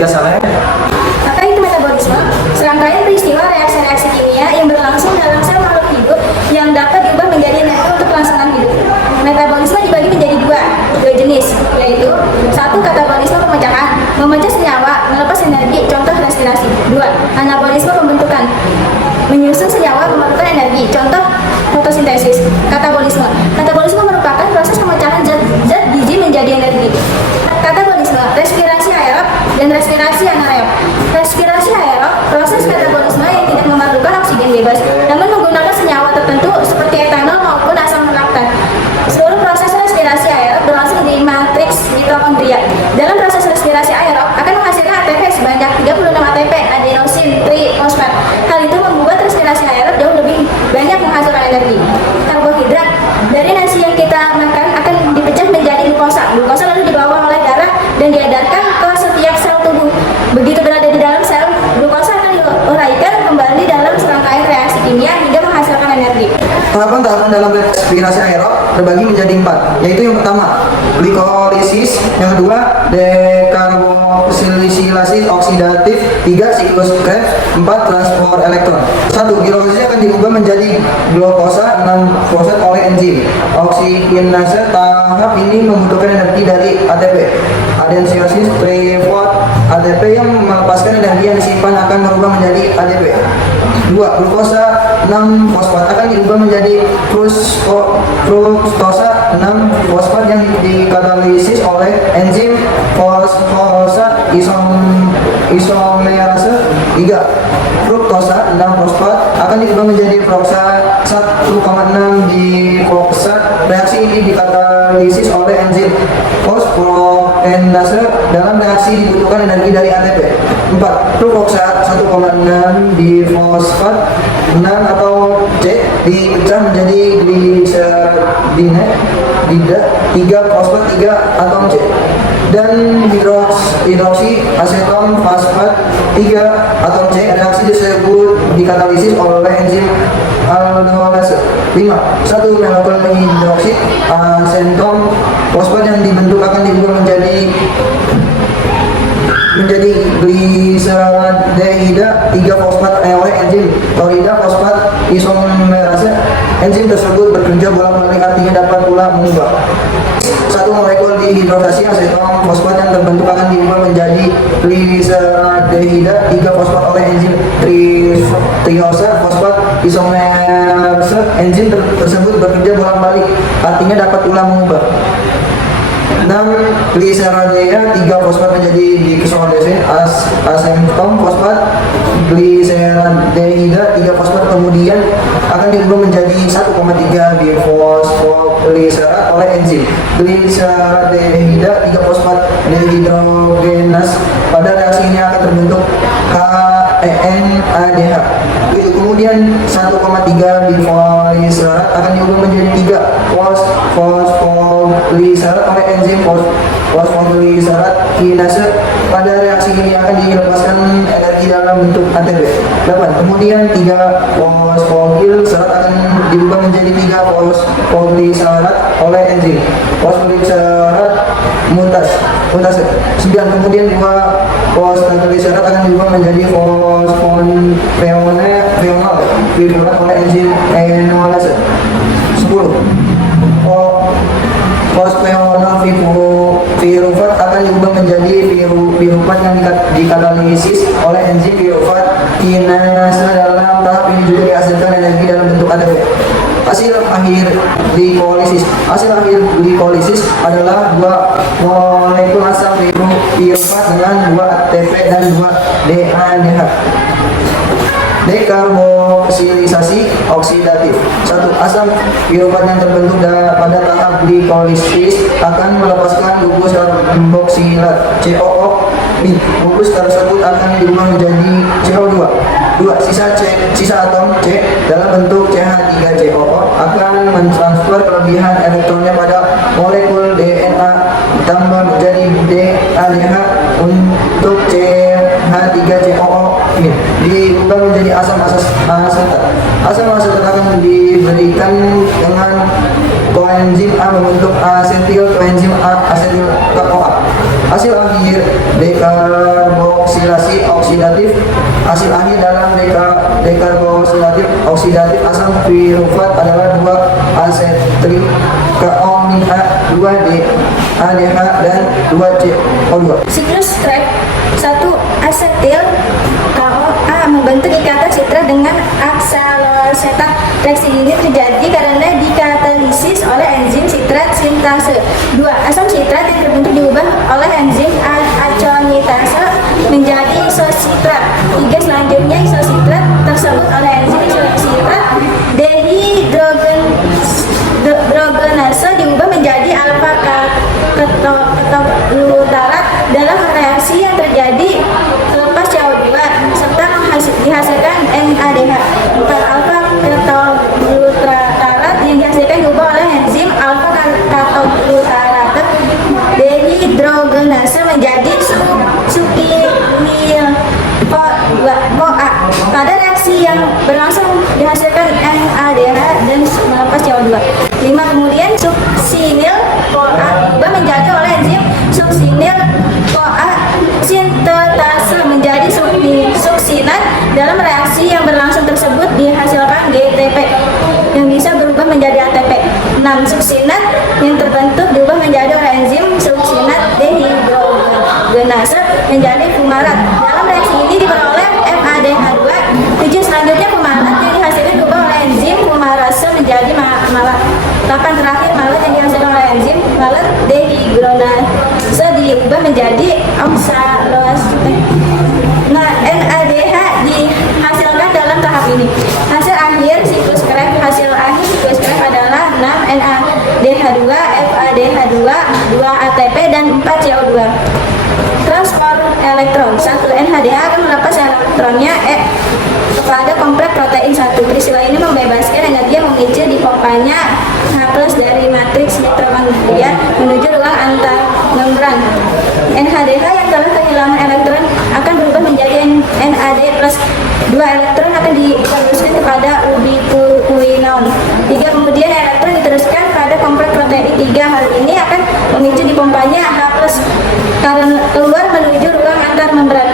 dasarnya? Maka itu metabolisme, serangkaian peristiwa reaksi-reaksi kimia yang berlangsung dalam sel makhluk hidup yang dapat diubah menjadi energi untuk kelangsungan hidup. Metabolisme dibagi menjadi dua jenis, yaitu satu, katabolisme pemecahan, memecah senyawa, melepas energi, contoh respirasi. Dua, anabolisme pembentukan, menyusun senyawa, memerlukan energi, contoh fotosintesis. Katabolisme merupakan proses pemecahan zat gizi menjadi energi. Katabolisme, respirasi aerob dan respirasi anaerob. Respirasi aerob, proses katabolisme yang tidak memerlukan oksigen bebas, namun menggunakan senyawa tertentu seperti etanol maupun asam laktat. Seluruh proses respirasi aerob berlangsung di matriks mitokondria. Dalam proses respirasi aerob akan menghasilkan ATP sebanyak 36 ATP, adenosin trifosfat. Hal itu membuat respirasi aerob jauh lebih banyak menghasilkan energi. Karbohidrat dari nasi yang kita makan akan dipecah menjadi glukosa. Glukosa lalu dibawa oleh darah dan diedarkan ke setiap sel tubuh. Begitu berada di dalam sel, glukosa akan diuraikan kembali dalam serangkaian reaksi kimia hingga menghasilkan energi. Tahapan-tahapan dalam respirasi aerob terbagi menjadi 4, yaitu yang pertama glikolisis, yang kedua dekarboksilisasi oksidatif, 3 siklus Krebs, 4 transport elektron. 1. Glikolisis akan diubah menjadi glukosa 6 fosfat oleh enzim oksigenase. Tahap ini membutuhkan energi dari ATP, adenosine trifosfat. ATP yang melepaskan energi yang disimpan akan merubah menjadi ADP. 2. Glukosa 6 fosfat akan diubah menjadi fruktosa 6 fosfat yang dikatalisis oleh enzim fosfosa isomerase. 3. Fruktosa 6 fosfat akan diubah menjadi fruktosa 1,6 difosfat. Reaksi ini dikatalisis oleh enzim fosfoenase. Dalam reaksi dibutuhkan energi dari ATP. 4. Fruktosa 1,6 difosfat 6 atau C dipecah menjadi gliserine 3 fosfat 3 atom C, dan hidroksi aseton fosfat 3 atom C. Reaksi tersebut dikatalisis oleh enzim aldolase. 5. 1 molekul hidroksi aseton fosfat yang dibentuk akan diubah menjadi gliseraldehida 3 fosfat oleh enzim klorida fosfat isomerase. Enzim tersebut bekerja bolak-balik, artinya dapat pula mengubah. 1 molekul dihidrosasi aseton fosfat yang terbentuk akan diubah menjadi gliseraldehida 3 fosfat oleh enzim triosa fosfat isomerase. Enzim tersebut bekerja bolak-balik, artinya dapat pula mengubah. 6. Gliseraldehida 3 fosfat menjadi diksodesin aseton fosfat. Gliseraldehida 3 fosfat kemudian akan diubah menjadi 1,3 difosfoglycerat oleh enzim gliseraldehida 3 fosfat dehidrogenase. Pada reaksi ini akan terbentuk KENADH. Kemudian 1,3 difosfoglycerat akan diubah menjadi 3 fosfoglycerat oleh enzim fosfoglycerat kinase. Pada reaksi ini akan dilepaskan energi dalam bentuk ATP. 8. Kemudian 3 fosfoglycerat akan diubah menjadi 3 fosfoglycerat oleh enzim fosfoglycerat mutase. 9. Kemudian 2 fosfoglycerat akan diubah menjadi fosfonol oleh enzim enolase. 10. Fosfonol pirufat akan diubah menjadi pirufat yang dikatalisis oleh enzim pirufat kinase. Dalam tahap ini juga dihasilkan energi dalam bentuk ATP. Hasil akhir glikolisis adalah 2 molekul asam pirufat dengan 2 ATP dan 2 DADH. Dekarboksilisasi oksidatif. 1. Asam pirufat yang terbentuk pada tahap glikolisis akan melepaskan gugus karboksilat COO. Gugus tersebut akan diubah menjadi CO2. 2. Sisa atom C dalam bentuk CH3COO akan mentransfer kelebihan elektronnya pada molekul DNA ditambah menjadi DADH untuk CH3COO diubah menjadi asam asetat. Asam asetat akan diberikan dengan koenzim A membentuk asetil koenzim A asetil CoA. Hasil akhir dekarboksilisasi oksidatif. Hasil akhir dalam dekarboksidatif oksidatif asam pirufat adalah 2 asetil keomniha, 2 DADH dan 2 CO2. Siklus Krebs. 1. Asetil KOA membentuk ikatan citra dengan oksaloasetat. Reaksi ini terjadi karena dikatalisis oleh enzim sitrat sintase. 2. Asam sitrat yang terbentuk diubah oleh enzim aconitase menjadi isositrat. 3. Selanjutnya isositrat tersebut oleh enzim isositrat dehidrogenase diubah menjadi alfa ketoglutarat dalam reaksi yang terjadi selepas CO2 serta dihasilkan NADH. 4. Alfa ketoglutarat yang dihasilkan diubah oleh enzim alfa ketoglutarat dehidrogenase menjadi sukinil-CoA. Pada reaksi yang berlangsung dihasilkan NADH dan melepas CO2. 5. Kemudian suksinil-CoA diubah menjadi oleh enzim suksinil-CoA sintetase menjadi suksinat. Dalam reaksi yang berlangsung tersebut dihasilkan GTP yang bisa berubah menjadi ATP. 6. Suksinat yang terbentuk diubah menjadi oleh enzim suksinat dehidrogenase menjadi fumarat. Dalam reaksi ini diperoleh MADH2. 7. Selanjutnya fumarat yang dihasilkan diubah oleh enzim fumarase menjadi malat. 8. Terakhir malat yang dihasilkan oleh enzim malat dehidrogenase diubah menjadi oksaloasetat. Nah, NADH dihasilkan dalam tahap ini. Hasil akhir siklus Krebs adalah 6 NADH2, FADH2, 2 ATP dan 4 CO2. Transport elektron. 1. NADH akan melepas elektronnya kepada kompleks protein 1. Peristiwa ini membebaskan energi yang memicu dipompanya H+ dari matriks mitokondria menuju ruang antar membran. NADH yang telah kehilangan elektron akan berubah menjadi NAD+. 2 elektron akan diteruskan kepada ubiquinon. 3. Kemudian elektron diteruskan pada kompleks protein 3. Hal ini akan memicu dipompanya H+ karena keluar menuju ruang antar membran.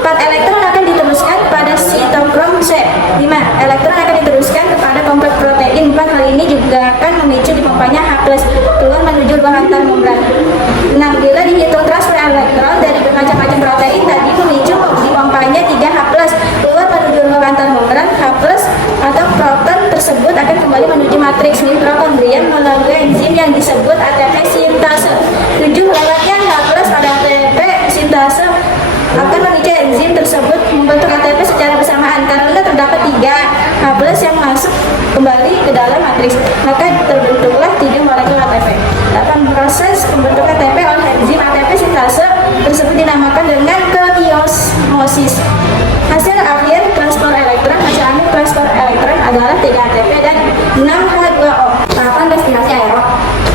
4. Elektron akan diteruskan pada sitokrom C. 5. Elektron akan diteruskan kepada kompleks protein 4. Hal ini juga akan memicu dipompanya H+ keluar menuju ruang antar membran. 6. Bila dihitung transfer elektron dari bermacam-macam protein tadi memicu dipompanya 3H+ keluar menuju ruang antar membran, H+ atau proton tersebut akan kembali menuju matriks mitokondria melalui enzim yang disebut ATP sintase. 7. Lewatnya H+ pada ATP sintase akan memicu enzim tersebut membentuk ATP secara bersamaan. Karena terdapat 3H+ yang masuk kembali ke dalam matriks, maka terbentuklah 3 molekul ATP. 8. Proses pembentukan ATP oleh enzim ATP sintase tersebut dinamakan dengan keosmosis. Hasil akhir transfer elektron adalah 3 ATP dan 6H2O. Tahapan respirasi aerob.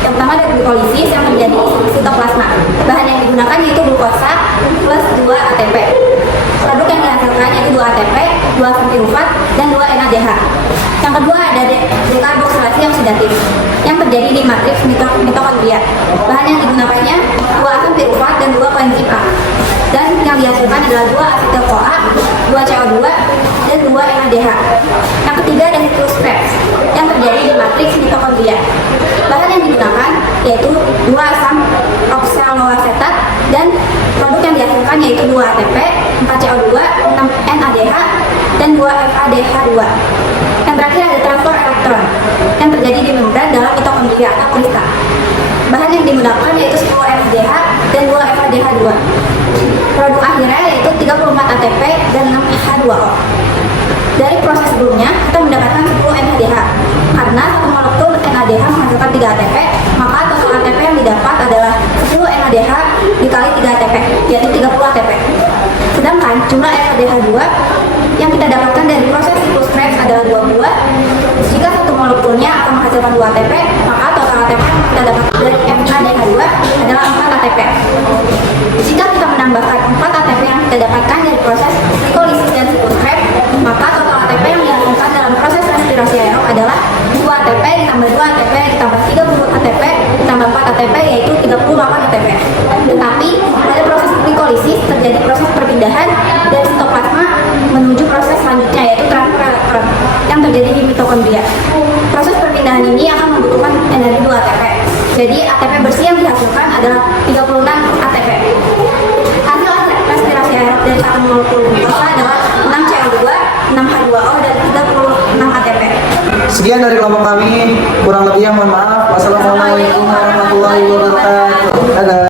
Yang pertama ada glikolisis yang terjadi di sitoplasma. Bahan yang digunakan yaitu glukosa plus 2 ATP. Produk yang dihasilkan yaitu 2 ATP, 2 asam pirufat, dan 2 NADH. Yang kedua ada dekarboksilasi oksidatif yang terjadi di matriks mitokondria. Bahan yang digunakannya 2 asam pirufat dan 2 koenzim A. Dan yang dihasilkan adalah 2 asetil CoA, 2 CO2, dan 2 NADH. Yang ketiga ada siklus Krebs yang terjadi di matriks mitokondria. Bahan yang digunakan yaitu 2 asam oksaloasetat dan produk yang dihasilkan yaitu 2 ATP, 4 CO2, 6 NADH, dan 2 FADH2. Yang terakhir ada transfer elektron yang terjadi di membran dalam mitokondria atau kristal. Bahan yang digunakan yaitu 10 NADH dan 2 FADH2. Produk akhirnya yaitu 34 ATP dan 6 H2O. Dari proses sebelumnya kita mendapatkan 10 NADH. Karena satu molekul NADH menghasilkan 3 ATP, maka total ATP yang didapat adalah 10 NADH dikali 3 ATP, yaitu 30 ATP. Sedangkan jumlah FADH2 yang kita dapatkan dari proses siklus Krebs adalah 2 buah. Jika satu molekulnya akan menghasilkan 2 ATP, maka total ATP yang kita dapatkan dari FADH2 adalah 4 ATP. Jika kita menambahkan 4 ATP yang kita dapatkan dari proses glikolisis dan siklus Krebs, maka total ATP yang dihasilkan dalam proses respirasi aerob adalah 2 ATP ditambah 2 ATP ditambah 30 ATP ditambah 4 ATP yaitu 38 ATP. Tetapi pada proses glikolisis terjadi proses perpindahan dari sitoplasma mitokondria. Proses perpindahan ini akan membutuhkan energi 2 ATP. Jadi ATP bersih yang dihasilkan adalah 36 ATP. Hasil respirasi aerob dari satu molekul glukosa adalah 6 CO2, 6 H2O, dan 36 ATP. Sekian dari kelompok kami, kurang lebihnya mohon maaf. Wassalamualaikum warahmatullahi wabarakatuh. Dadah.